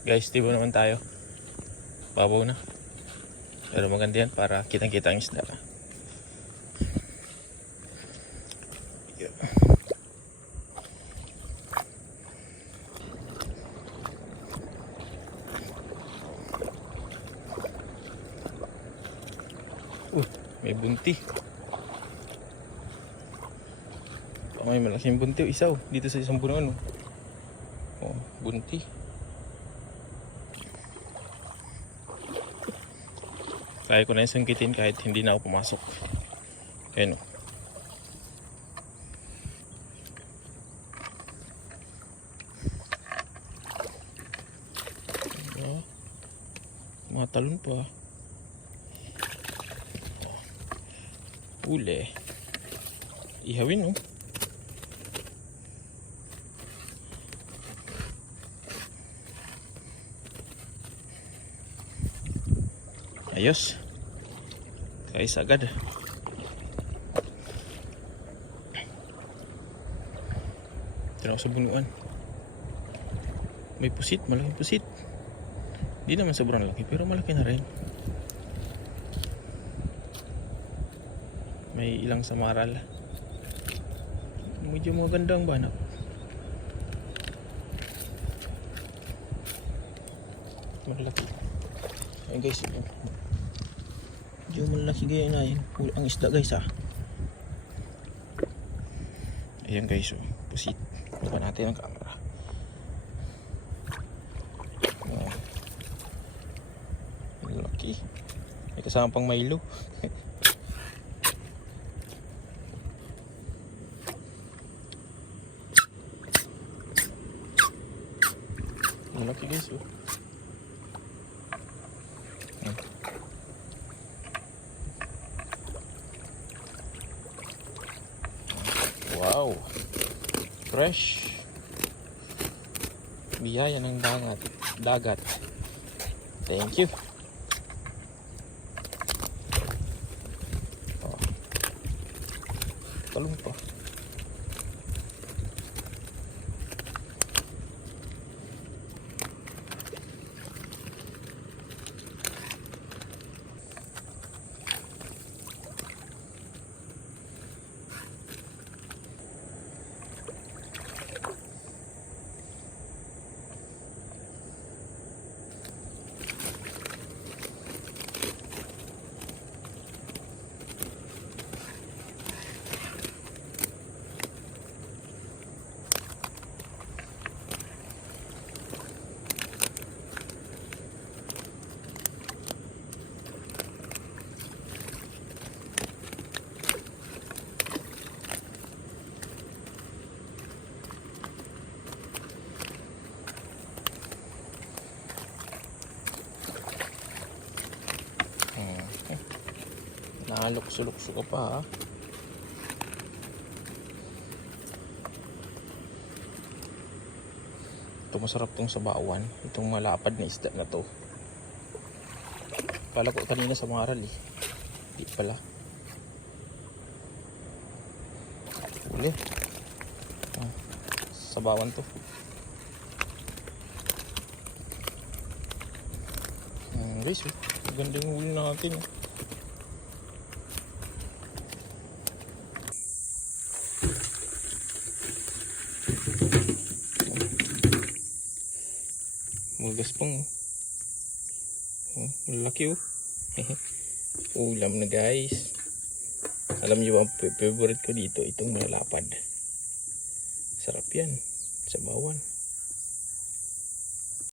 Guys, tibo naman tayo. Babaw na. Pero maganda yan para kitang-kita ang isda. Yeah. May bunti. May malaking bunti. Isaw dito sa isang bunong. Oh, bunti. Kaya ko na yung sangkitin kahit hindi na ako pumasok. Ayan o. Mga talon pa. Uli. Ihawin o. Ayos. Kais agad. Tira ko sa bunuan. May pusit, malaking pusit. Hindi naman sobrang laki pero malaki na rin. May ilang samaral. Medyo maganda ang banap. Malaki. Ayun guys, medyo malaki gaya na yun. Ang isda guys ah. Ayan guys, oh, pusit. Baba natin ang camera. Laki. May kasama pang Milo. Malaki guys, oh. Wow, fresh. Biyaya ng dagat. Thank you. Oh. Talong pa. Nakalukso-lukso ka pa ha. Ito masarap tong sabawan. Itong malapad na isda na to. Pala ko kanina sa maral eh. Di pala. Uli. Sabawan to. Guys, maganda yung huli natin. Mugas pang laki oh. Ulam na guys. Alam niyo ba ang favorite ko dito? Itong malalapad. Sarap yan. Sabawan.